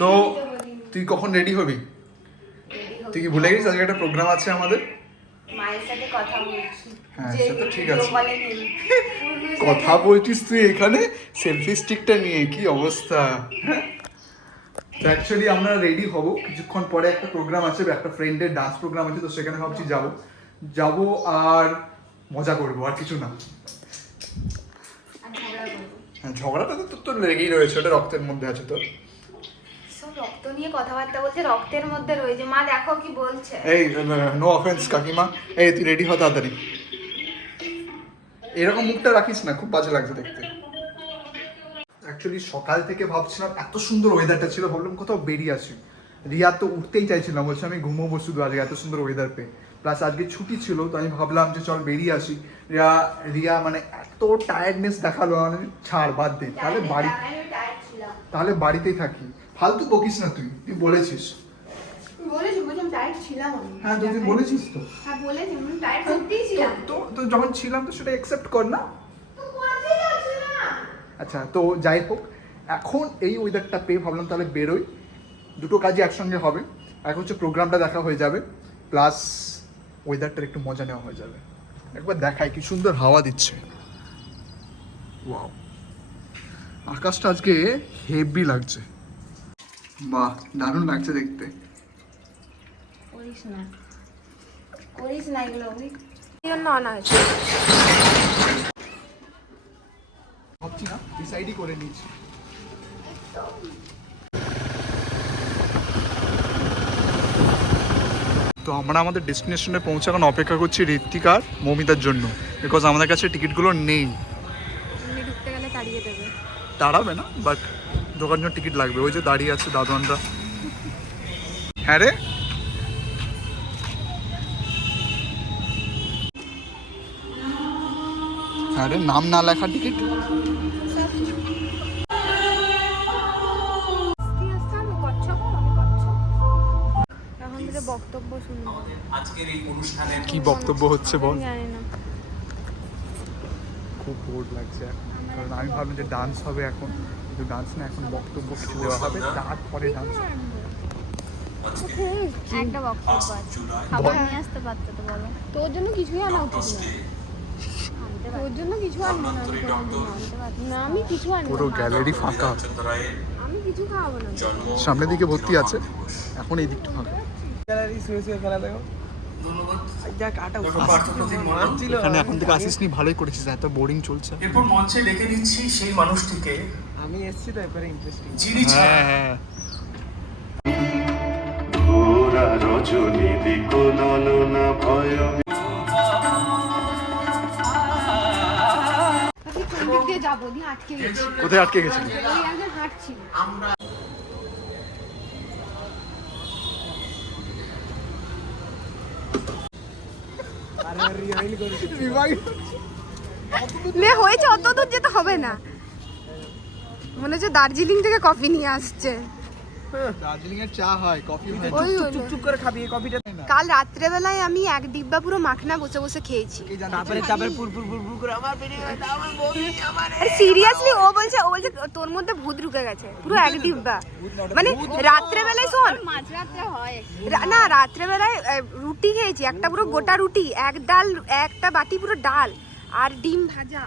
তো তুই কখন রেডি হবি? তুই কি ভুলে গেছিস আজকে একটা প্রোগ্রাম আছে আমাদের? মায়ের সাথে কথা বলছি। হ্যাঁ সেটা ঠিক আছে। কথা বলছিস তুই এখানে সেলফি স্টিকটা নিয়ে, কি অবস্থা। তো অ্যাকচুয়ালি আমরা রেডি হব কিছুক্ষণ পরে, একটা প্রোগ্রাম আছে, একটা ফ্রেন্ডের ডান্স প্রোগ্রাম আছে, তো সেখানে ভাবছি যাব আর মজা করবো, আর কিছু না। হ্যাঁ ঝগড়াটা তো তোর লেগেই রয়েছে, ওটা রক্তের মধ্যে আছে তোর। সব রক্ত নিয়ে কথাবার্তা বলছে, রক্তের মধ্যে রয়েছে। মা দেখো কি বলছে। এই নো অফেন্স কাকিমা, এই তুই রেডি হ তাড়াতাড়ি। এরকম মুখটা রাখিস না, খুব বাজে লাগছে দেখতে। অ্যাকচুয়ালি সকাল থেকে ভাবছিলাম, এত সুন্দর ওয়েদারটা ছিল, ভাবলাম কোথাও বেরিয়ে আসি। রিয়া তো উঠতেই চাইছিলাম, বলছে আমি ঘুমোবো শুধু আজকে, এত সুন্দর ওয়েদার পেয়ে। প্লাস আজকে ছুটি ছিল, তো আমি ভাবলাম যে চল বেরিয়ে আসি। রিয়া মানে এত টায়ার্ডনেস দেখালো, মানে ছাড় বাদ দে, তাহলে বাড়িতেই থাকি। ফালতু বকিস না, তুই বলেছিস। হ্যাঁ তুই বলেছিস তো। তো যখন ছিলাম তো সেটা অ্যাকসেপ্ট কর না। আচ্ছা তো যাই হোক, এখন এই ওয়েদারটা পেয়ে ভাবলাম তাহলে বেরোই, দুটো কাজই একসঙ্গে হবে। এক হচ্ছে প্রোগ্রামটা দেখা হয়ে যাবে, প্লাস ওয়েদারটার একটু মজা নেওয়া হয়ে যাবে। একবার দেখাই কি সুন্দর হাওয়া দিচ্ছে। ওয়াও, আকাশটা আজকে হেভি লাগছে, বাহ দারুণ লাগছে দেখতে। করিস না এগুলো, ভাবছি না, ডিসাইডই করে নিচ্ছি। তো আমরা আমাদের ডেস্টিনেশনে পৌঁছানো অপেক্ষা করছি ঋত্বিক আর মৌমিতার জন্য, বিকজ আমাদের কাছে টিকিটগুলো নেই। ঢুকতে গেলে তাড়িয়ে দেবে। দাঁড়াবে না, বাট দোকান জন্য টিকিট লাগবে। ওই যে দাঁড়িয়ে আছে দাদনরা। হ্যাঁ রে, হ্যাঁ রে, নাম না লেখা টিকিট। বক্তব্য শুনবো। আজকের এই অনুষ্ঠানের কি বক্তব্য হচ্ছে বল? জানি না, খুব বোর্ড লাগছে এখন, কারণ আমি ভাবলাম যে ডান্স হবে এখন, কিন্তু ডান্স না, এখন বক্তব্য কিছু দেওয়া হবে, তারপরে ডান্স হবে। একটা বক্তব্য আছে, খাবার নিয়ে আসতে পারতো তো বলো। তোর জন্য কিছুই আনা উচিত না, তোর জন্য কিছু আনবো না, আমি কিছু আনবো পুরো গ্যালারি ফাঁকা, আমি কিছু খাওয়াবো না। সামনের দিকে ভর্তি আছে, এখন এই দিকটা ফাঁকা। এখানে এখন থেকে আসিসনি, ভালোই করেছিস, এত বোরিং চলছে। এরপর মঞ্চে ডেকে দিচ্ছি সেই মানুষটিকে, আমি এসেছি তো এবারে ইন্টারেস্টিং। যিনি হ্যাঁ হ্যাঁ, ঘোরা রজনী দিক নলনা ভয় যাবো দিয়ে আটকে গেছি। কোথায় আটকে গেছিলি? একজন হাঁটছিল। হয়েছে, অত দূর যেতে হবে না, মনে হচ্ছে দার্জিলিং থেকে কফি নিয়ে আসছে। দার্জিলিং এর চা হয়, কফি হয়। ওই চুপ করে খাবি এই কফিটা। কাল রাত্রেবেলায় আমি এক ডিব্বা পুরো মাখনা বসে বসে খেয়েছি। তারপরে পুর পুর পুর পুর করে আমার বেরিয়ে গেছে, আমার বমি, আমার সিরিয়াসলি ও বলছে তোর মধ্যে ভূত ঢুকে গেছে পুরো এক ডিব্বা। মানে রাত্রেবেলায় শোন, মাঝরাত্রে হয় না, রাত্রেবেলায় রুটি খেয়েছি, একটা পুরো গোটা রুটি, একটা বাটি পুরো ডাল আর ডিম ভাজা,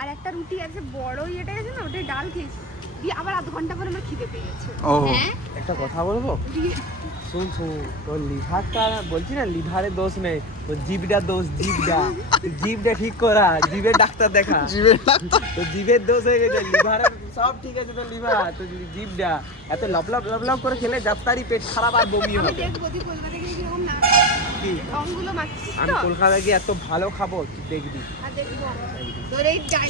আর একটা রুটি আছে বড় ইয়েটা আছে না, ওটাই ডাল খেয়েছি। দিয়ে আবার আধ ঘন্টা পরে আমার খিদে পেয়ে গেছে। একটা কথা বলবো, শুন তোর লিভারটা, বলছি না লিভারের দোষ নেই, তোর জিভটার দোষ। জিভটা ঠিক করা, জিভের ডাক্তার দেখা। তো জিভের দোষ হয়ে গেছে, লিভারের সব ঠিক আছে, তোর লিভার, তো জিভটা এত লবলাব করে খেলে যাত্রারই পেট খারাপ আর বমি হবে। আমি কলকাতা গিয়ে এত ভালো খাবো, তুই দেখবি।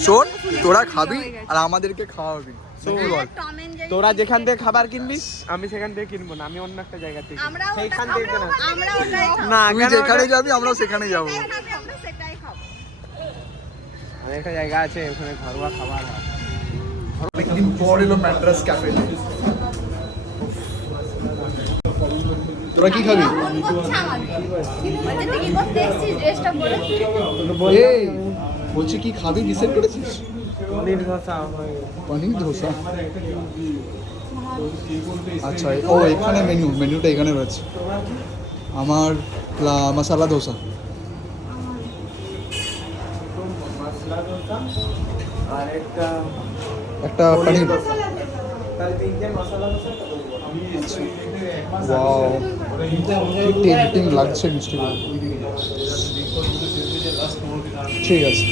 শোন, তোরা খাবি আর আমাদেরকে খাওয়াবি। তোরা যেখান থেকে খাবার কিনবি, আমি সেখান থেকে কিনবো না, আমি অন্য একটা জায়গা থেকে সেইখান থেকে না, তুই যেখানে যাবি আমরাও সেখানে যাবো। আমি একটা জায়গা আছে, ওখানে ঘরোয়া খাবার হয়। অনেকদিন পর এলো ম্যাড্রাস ক্যাফেতে। তোরা কি খাবি? এই বলছি কি খাবি, ডিসাইড করেছিস? পনির ধোসা। পনির ধোসা আচ্ছা ও এখানে মেনুটা এখানে রয়েছে। আমার মশালা ধোসা। মশলা দোসা আর একটা পনির। তাহলে 3টে মশলা দোসা ওয়াও কি টেম্পটিং লাগছে মিষ্টিগুলো। ঠিক আছে।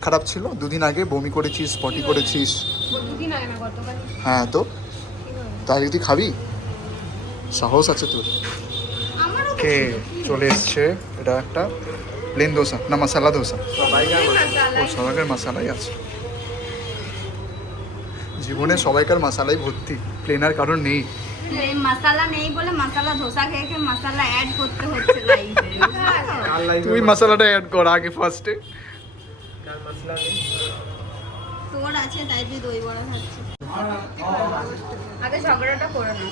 খারাপ ছিল, দুদিন আগে বমি করেছিস, পটি করেছিস। দুদিন আগে না, গতকাল। হ্যাঁ তো তাই তুই খাবি, সাহস আছে তোর। আমারও কে চলে এসছে, এটা একটা প্লেন দোসা না মশালা দোসা? ও সবাইকার মশালাই আছে, জীবনে সবাইকার মশালাই ভর্তি, প্লেনার কারণ নেই। এই মশলা নেই বলে মশলা ধোসা খেয়ে খেয়ে মশলা অ্যাড করতে হচ্ছে লাইফে। তুই মশলাটা অ্যাড কর আগে ফার্স্টে। কার মশলা নেই? তোর আছে তাই তুই দই বড়া খাচ্ছিস। আগে ঝগড়াটা করে না।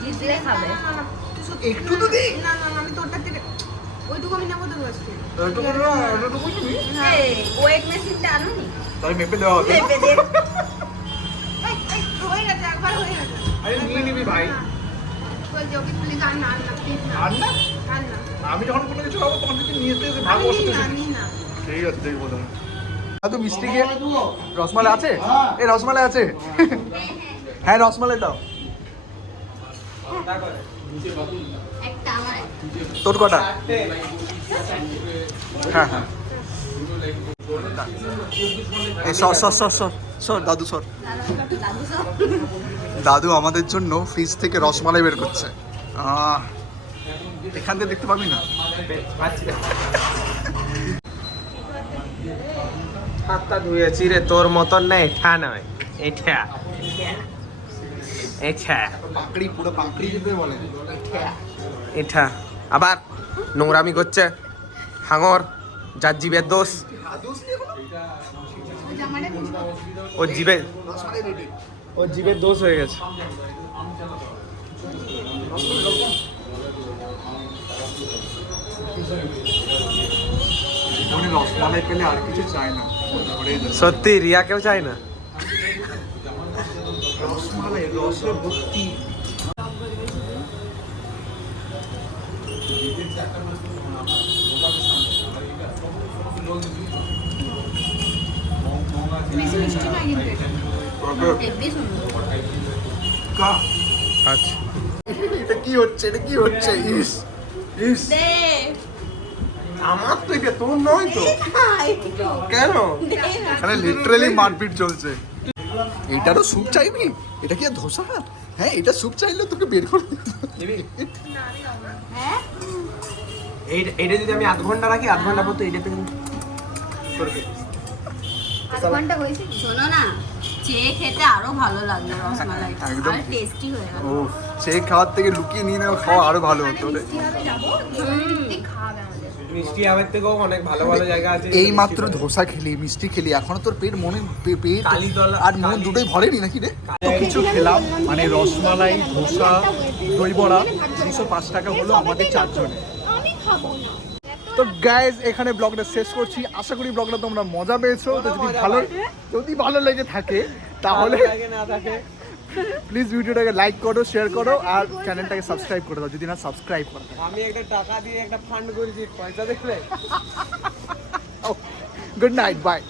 জিতলে খাবে। একটু তো দে। না না না, আমি তোরটা থেকে ওইটুকু আমি নেবো তোর কাছ থেকে। এই ওয়েট মেশিনটা আনুনি। তাই মেপে দেওয়া হবে। পেপে দে। এই, হয়ে গেছে, একবার হয়ে গেছে। আরে নিয়ে নিবি ভাই। বলছি ওকে প্লিজ আন না, প্লিজ না। আর না আন না। আমি যখন কোনো কিছু খাবো তখন যদি নিয়ে এসে ভাগ আমি বসতে না, আমি না। ঠিক আছে দেখবো তাহলে। তো মিষ্টি খেয়ে রসমালাই আছে? এই রসমালাই আছে? হ্যাঁ রসমালাই দাও। একটা আমার। তোর কটা? হ্যাঁ হ্যাঁ এই সর দাদু সর। দাদু সব। দাদু আমাদের জন্য ফ্রিজ থেকে রসমালাই বের করছে। এখান থেকে দেখতে পাবি না। হাতটা ধুয়েছি রে, তোর মতন না, এটা নয়, এটা এটা পাকড়ি, পুরো পাকড়ি যেতে বলে। এটা আবার নোংরামি করছে, হাঙর, যার জীবের দোষ, ওর জীবের দোষ হয়ে গেছে। জীবনে রসমালাই পেলে আর কিছু চাই না, ভরেই যাবে। সত্যি রিয়া কেউ চায় না। রসমালাই রসে ভর্তি। বেশি মিষ্টি নয় কিন্তু এটা। হেব্বি সুন্দর। আচ্ছা এটা কি হচ্ছে, এটা কি হচ্ছে? ইস ইস দে। আমার তো এটা, তোর নয় তো। কেন? এখানে লিটারালি মারপিট চলছে। এটারও স্যুপ চাইবি? এটা কি আর ধোসা? হ্যাঁ এটা স্যুপ চাইলে তোকে বের করে দিতে হবে। হ্যাঁ? এইটা যদি আমি আধ ঘন্টা রাখি, আধ ঘন্টা পর তো এইটাতে আধ ঘন্টা হয়েছে। শোনো না, চেয়ে খেতে আরো ভালো লাগলো রসমালাইটা, একদম। আর টেস্টি হয়ে গেল। ও সে খাওয়ার থেকে লুকিয়ে নিয়ে নেওয়া খাওয়া আরো ভালো হতো রে। মিষ্টি হবে, যাবো, দিয়ে খাওয়াবে আমাদের। মিষ্টি আমের থেকেও অনেক ভালো ভালো জায়গা আছে। এই মাত্র ধোসা খেলি, মিষ্টি খেলি, এখনো তোর পেট পেট কালীতলা- আর মন দুটোই ভরেনি নাকি রে? তো কিছু খেলাম, মানে রসমালাই, ধোসা, দই বড়া, 305 টাকা হলো আমাদের চারজনে। তো গাইজ এখানে ব্লগটা শেষ করছি, আশা করি ব্লগটা তোমরা মজা পেয়েছো। তো যদি ভালো লেগে থাকে তাহলে না থাকে প্লিজ ভিডিওটাকে লাইক করো, শেয়ার করো আর চ্যানেলটাকে সাবস্ক্রাইব করে দাও যদি না সাবস্ক্রাইব করো। আমি একটা টাকা দিয়ে একটা ফান্ড করেছি, পয়সা দেখলে। Good night, by.